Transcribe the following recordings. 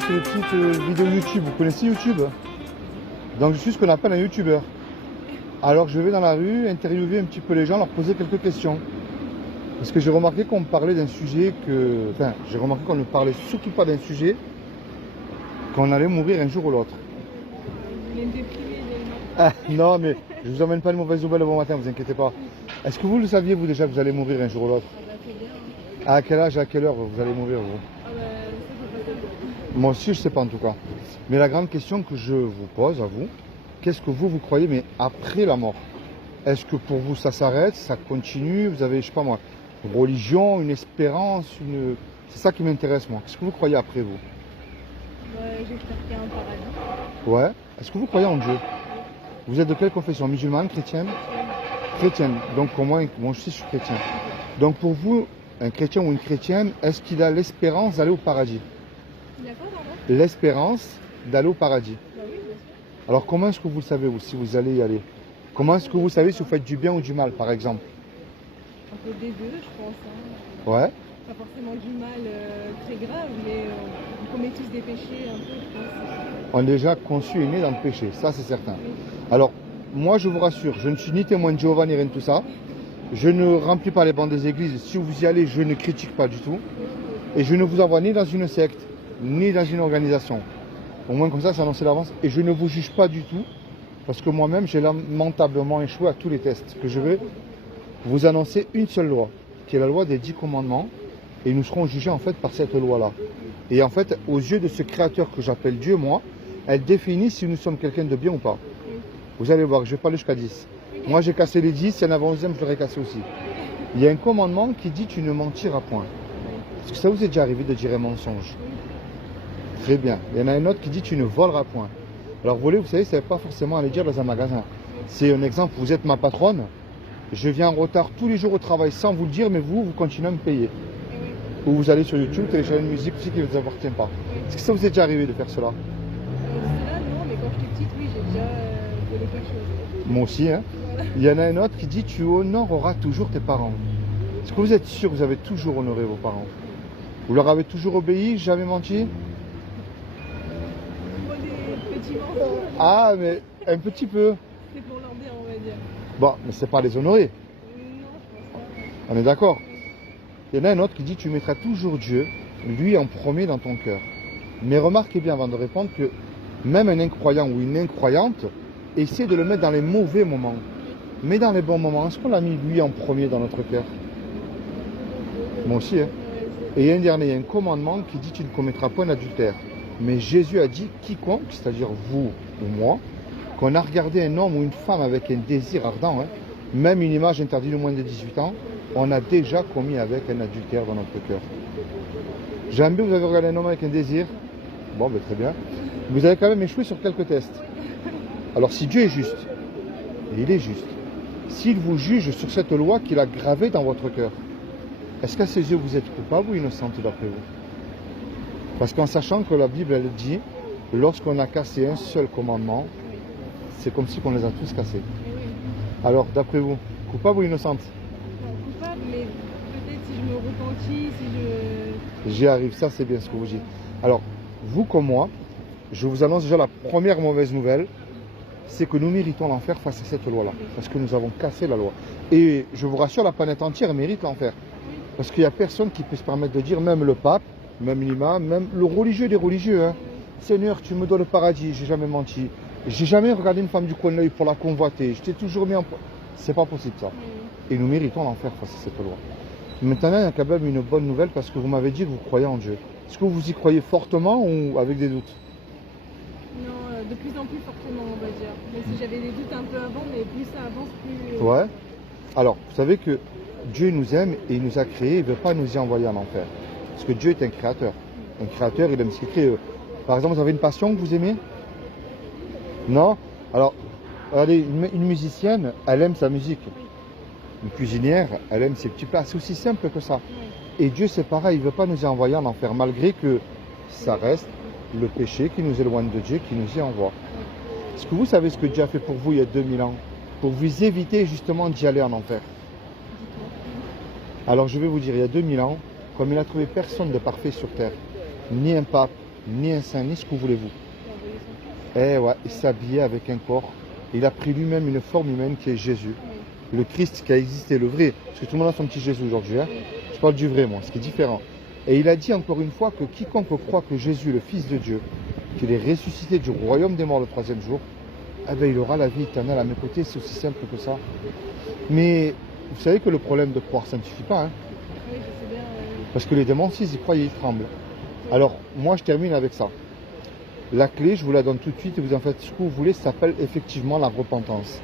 sur les petites vidéos YouTube. Vous connaissez YouTube? Donc je suis ce qu'on appelle un YouTuber. Alors je vais dans la rue interviewer un petit peu les gens, leur poser quelques questions. Parce que j'ai remarqué qu'on me parlait d'un sujet que... Enfin, j'ai remarqué qu'on ne parlait surtout pas d'un sujet qu'on allait mourir un jour ou l'autre. Vous êtes déprimé déjà. Ah, non, mais je vous emmène pas de mauvaises nouvelles bon matin, vous inquiétez pas. Est-ce que vous le saviez, vous, déjà, que vous allez mourir un jour ou l'autre? Ah bah c'est bien. Hein. À quel âge, à quelle heure vous allez mourir, vous? Ah bah ça faut pas savoir. Moi aussi, je sais pas en tout cas. Mais la grande question que je vous pose à vous, qu'est-ce que vous croyez, mais après la mort? Est-ce que pour vous, ça s'arrête, ça continue? Vous avez, je sais pas moi, une religion, une espérance, une... C'est ça qui m'intéresse, moi. Qu'est-ce que vous croyez après, vous? J'espère qu'il y a un paradis. Ouais. Est-ce que vous croyez en Dieu? Vous êtes de quelle confession? Musulmane, chrétienne? Chrétienne. Donc pour moi aussi je suis chrétien. Donc pour vous, un chrétien ou une chrétienne, est-ce qu'il a l'espérance d'aller au paradis? Il n'y a pas pardon? L'espérance d'aller au paradis. Bah oui, bien sûr. Alors comment est-ce que vous le savez, vous, si vous allez y aller? Comment est-ce que vous savez si vous faites du bien ou du mal, par exemple? Un peu des deux, je pense. Hein. Ouais. Pas forcément du mal très grave, mais on commet tous des péchés un peu, je pense. On est déjà conçu et né dans le péché, ça c'est certain. Alors, moi je vous rassure, je ne suis ni témoin de Jéhovah ni rien de tout ça. Je ne remplis pas les bancs des églises. Si vous y allez, je ne critique pas du tout. Et je ne vous envoie ni dans une secte, ni dans une organisation. Au moins comme ça, c'est annoncé d'avance. Et je ne vous juge pas du tout, parce que moi-même, j'ai lamentablement échoué à tous les tests. Que je vais vous annoncer une seule loi, qui est la loi des 10 commandements. Et nous serons jugés en fait par cette loi-là. Et en fait, aux yeux de ce créateur que j'appelle Dieu, moi, elle définit si nous sommes quelqu'un de bien ou pas. Vous allez voir, je vais pas aller jusqu'à 10. Moi, j'ai cassé les 10, il y en avait 11e, je l'aurais cassé aussi. Il y a un commandement qui dit tu ne mentiras point. Est-ce que ça vous est déjà arrivé de dire un mensonge? Très bien. Il y en a un autre qui dit tu ne voleras point. Alors voler, vous savez, ça ne veut pas forcément aller dire dans un magasin. C'est un exemple, vous êtes ma patronne, je viens en retard tous les jours au travail sans vous le dire, mais vous continuez à me payer. Ou vous allez sur YouTube, télécharger une musique aussi qui ne vous appartient pas. Est-ce que ça vous est déjà arrivé de faire cela? Cela, non, mais quand j'étais petite, oui, j'ai déjà volé quelque chose. Moi aussi, hein. Voilà. Il y en a un autre qui dit tu honoreras toujours tes parents. Est-ce que vous êtes sûr que vous avez toujours honoré vos parents? Vous leur avez toujours obéi, jamais menti? Pour des petits mensonges, Ah, mais un petit peu. c'est pour leur bien, on va dire. Bon, mais c'est pas les honorer. Non, je pense pas. On est d'accord? Il y en a un autre qui dit tu mettras toujours Dieu, lui en premier dans ton cœur. Mais remarquez bien avant de répondre que même un incroyant ou une incroyante essaie de le mettre dans les mauvais moments. Mais dans les bons moments, est-ce qu'on l'a mis lui en premier dans notre cœur? Moi aussi, hein. Et il y a un dernier, il y a un commandement qui dit tu ne commettras point d'adultère. Mais Jésus a dit quiconque, c'est-à-dire vous ou moi, qu'on a regardé un homme ou une femme avec un désir ardent, hein, même une image interdite de moins de 18 ans, on a déjà commis avec un adultère dans notre cœur. Jamais vous avez regardé un homme avec un désir? Bon, ben très bien. Vous avez quand même échoué sur quelques tests. Alors si Dieu est juste, et il est juste, s'il vous juge sur cette loi qu'il a gravée dans votre cœur, est-ce qu'à ses yeux vous êtes coupable ou innocente d'après vous? Parce qu'en sachant que la Bible elle dit, lorsqu'on a cassé un seul commandement, c'est comme si on les a tous cassés. Alors d'après vous, coupable ou innocente? Non, coupable, mais peut-être si je me repentis, si je... J'y arrive, ça c'est bien ce que vous dites. Alors, vous comme moi, je vous annonce déjà la première mauvaise nouvelle, c'est que nous méritons l'enfer face à cette loi-là, parce que nous avons cassé la loi. Et je vous rassure, la planète entière mérite l'enfer. Parce qu'il n'y a personne qui peut se permettre de dire, même le pape, même l'imam, même le religieux des religieux, hein, Seigneur, tu me dois le paradis, j'ai jamais menti. J'ai jamais regardé une femme du coin de l'œil pour la convoiter, je t'ai toujours mis en... C'est pas possible ça. Et nous méritons l'enfer face à cette loi. Maintenant, il y a quand même une bonne nouvelle parce que vous m'avez dit que vous croyez en Dieu. Est-ce que vous y croyez fortement ou avec des doutes? Non, de plus en plus fortement, on va dire. Même si j'avais des doutes un peu avant, mais plus ça avance, plus... Ouais. Alors, vous savez que Dieu nous aime et il nous a créés, il ne veut pas nous y envoyer en enfer. Parce que Dieu est un créateur. Un créateur, il aime ce qu'il crée. Par exemple, vous avez une passion que vous aimez? Non? Alors, regardez, une musicienne, elle aime sa musique. Une cuisinière, elle aime ses petits plats. C'est aussi simple que ça. Et Dieu, c'est pareil, il ne veut pas nous y envoyer en enfer, malgré que ça reste le péché qui nous éloigne de Dieu, qui nous y envoie. Est-ce que vous savez ce que Dieu a fait pour vous il y a 2000 ans? Pour vous éviter justement d'y aller en enfer. Alors je vais vous dire, il y a 2000 ans, comme il n'a trouvé personne de parfait sur terre, ni un pape, ni un saint, ni ce que voulez-vous. Il a envoyé son fils. Eh ouais, il s'est habillé avec un corps. Il a pris lui-même une forme humaine qui est Jésus. Oui. Le Christ qui a existé, le vrai. Parce que tout le monde a son petit Jésus aujourd'hui. Hein. Oui. Je parle du vrai, moi, ce qui est différent. Et il a dit encore une fois que quiconque croit que Jésus, le Fils de Dieu, qu'il est ressuscité du royaume des morts le troisième jour, eh ben, il aura la vie éternelle à mes côtés. C'est aussi simple que ça. Mais vous savez que le problème de croire, ça ne suffit pas. Hein. Oui, je sais bien. Parce que les démons, s'ils y croient, ils tremblent. Alors, moi, je termine avec ça. La clé, je vous la donne tout de suite et vous en faites ce que vous voulez, ça s'appelle effectivement la repentance.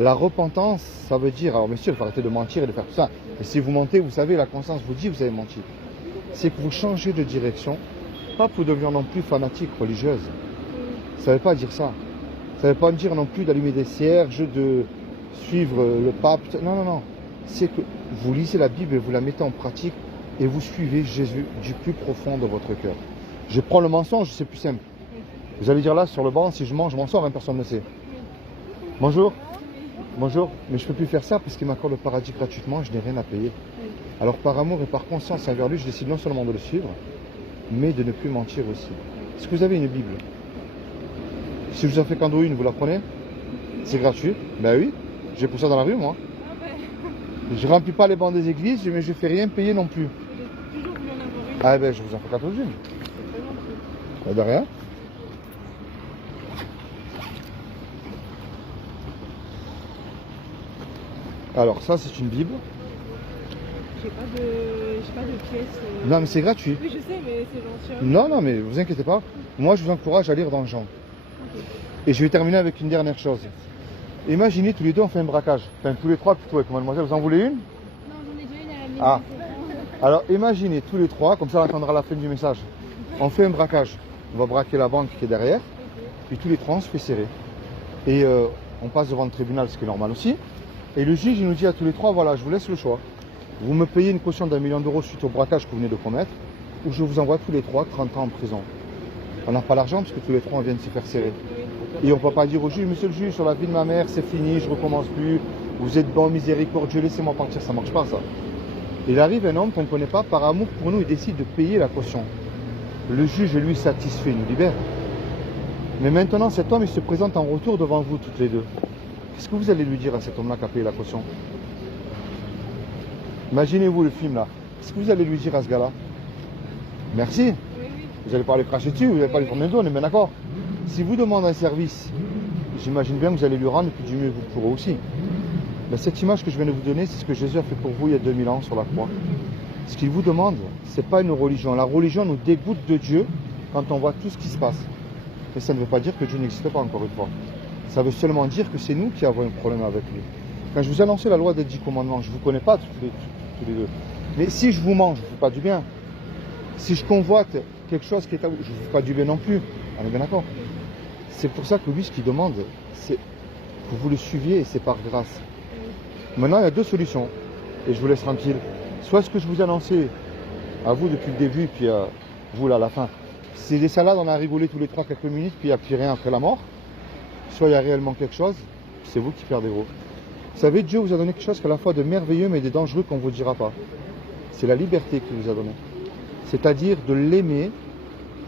La repentance, ça veut dire, alors monsieur, il faut arrêter de mentir et de faire tout ça. Et si vous mentez, vous savez, la conscience vous dit que vous avez menti. C'est que vous changez de direction, pas pour devenir non plus fanatique, religieuse. Ça ne veut pas dire ça. Ça ne veut pas dire non plus d'allumer des cierges, de suivre le pape. Non, non, non. C'est que vous lisez la Bible et vous la mettez en pratique et vous suivez Jésus du plus profond de votre cœur. Je prends le mensonge, c'est plus simple. Vous allez dire là, sur le banc, si je mange, je m'en sors, hein, personne ne sait. Bonjour. Bonjour. Mais je ne peux plus faire ça parce qu'il m'accorde le paradis gratuitement, je n'ai rien à payer. Alors par amour et par conscience envers lui, je décide non seulement de le suivre, mais de ne plus mentir aussi. Est-ce que vous avez une Bible? Si je vous en fais cadeau une, vous la prenez? C'est gratuit? Ben oui. J'ai pour ça dans la rue, moi. Je ne remplis pas les bancs des églises, mais je ne fais rien payer non plus. J'ai toujours voulu en avoir une. Ah ben je vous en fais cadeau une. C'est pas gentil. Ben, de rien. Alors ça c'est une Bible. J'ai pas de pièces. Non mais c'est gratuit. Oui, je sais, mais c'est gentil. Non, non mais vous inquiétez pas. Moi je vous encourage à lire dans Jean. Ok. Et je vais terminer avec une dernière chose. Imaginez tous les deux on fait un braquage. Enfin tous les trois plutôt avec mademoiselle. Vous en voulez une? Non, j'en ai déjà une à la maison. Ah. c'est bon. Alors imaginez tous les trois, comme ça on entendra la fin du message. On fait un braquage. On va braquer la banque qui est derrière. Puis tous les trois on se fait serrer. Et on passe devant le tribunal, ce qui est normal aussi. Et le juge il nous dit à tous les trois, voilà, je vous laisse le choix. Vous me payez une caution d'1 million d'euros suite au braquage que vous venez de commettre, ou je vous envoie tous les trois 30 ans en prison. On n'a pas l'argent parce que tous les trois on vient de se faire serrer. Et on ne peut pas dire au juge, monsieur le juge, sur la vie de ma mère, c'est fini, je recommence plus, vous êtes bon, miséricordieux, laissez-moi partir, ça ne marche pas ça. Il arrive un homme qu'on ne connaît pas, par amour pour nous, il décide de payer la caution. Le juge, lui, satisfait, il nous libère. Mais maintenant, cet homme, il se présente en retour devant vous toutes les deux. Qu'est-ce que vous allez lui dire à cet homme-là qui a payé la caution? Imaginez-vous le film là. Qu'est-ce que vous allez lui dire à ce gars-là? Merci. Oui, oui. Vous n'allez pas lui cracher dessus, vous n'allez pas lui prendre le dos, on est bien d'accord. Si vous demandez un service, j'imagine bien que vous allez lui rendre et puis du mieux vous pourrez aussi. Mais cette image que je viens de vous donner, c'est ce que Jésus a fait pour vous il y a 2000 ans sur la croix. Ce qu'il vous demande, ce n'est pas une religion. La religion nous dégoûte de Dieu quand on voit tout ce qui se passe. Mais ça ne veut pas dire que Dieu n'existe pas, encore une fois. Ça veut seulement dire que c'est nous qui avons un problème avec lui. Quand je vous ai annoncé la loi des 10 commandements, je ne vous connais pas tous les deux. Mais si je vous mange, je ne vous fais pas du bien. Si je convoite quelque chose qui est à vous, je ne vous fais pas du bien non plus. On est bien d'accord? C'est pour ça que lui, ce qu'il demande, c'est que vous le suiviez et c'est par grâce. Maintenant, il y a deux solutions. Et je vous laisse tranquille. Soit ce que je vous ai annoncé à vous depuis le début, puis à vous là à la fin. C'est des salades, on a rigolé tous les 3 quelques minutes, puis il n'y a plus rien après la mort. Soit il y a réellement quelque chose, c'est vous qui perdez gros. Vous savez, Dieu vous a donné quelque chose qui est à la fois de merveilleux mais de dangereux qu'on ne vous dira pas. C'est la liberté qu'il vous a donnée. C'est-à-dire de l'aimer,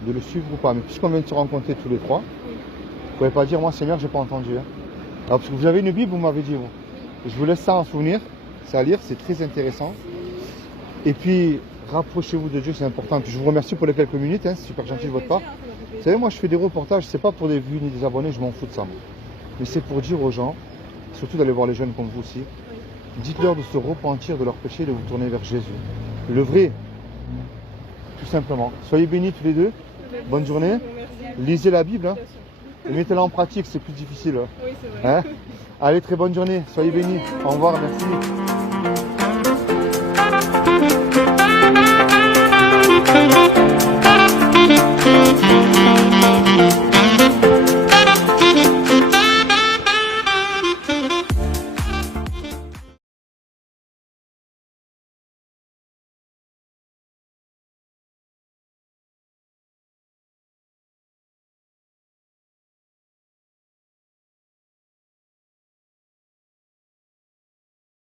de le suivre ou pas. Mais puisqu'on vient de se rencontrer tous les trois, vous ne pouvez pas dire, moi Seigneur, je n'ai pas entendu. Hein. Alors, parce que vous avez une Bible, vous m'avez dit, vous. Je vous laisse ça en souvenir, c'est à lire, c'est très intéressant. Et puis, rapprochez-vous de Dieu, c'est important. Puis, je vous remercie pour les quelques minutes, hein, c'est super gentil de votre part. Vous savez, moi je fais des reportages, c'est pas pour des vues ni des abonnés, je m'en fous de ça. Mais c'est pour dire aux gens, surtout d'aller voir les jeunes comme vous aussi, dites-leur de se repentir de leurs péchés et de vous tourner vers Jésus. Le vrai, tout simplement. Soyez bénis tous les deux, bonne journée, lisez la Bible, hein, et mettez-la en pratique, c'est plus difficile. Oui, c'est vrai. Hein. Allez, très bonne journée, soyez bénis, au revoir, merci.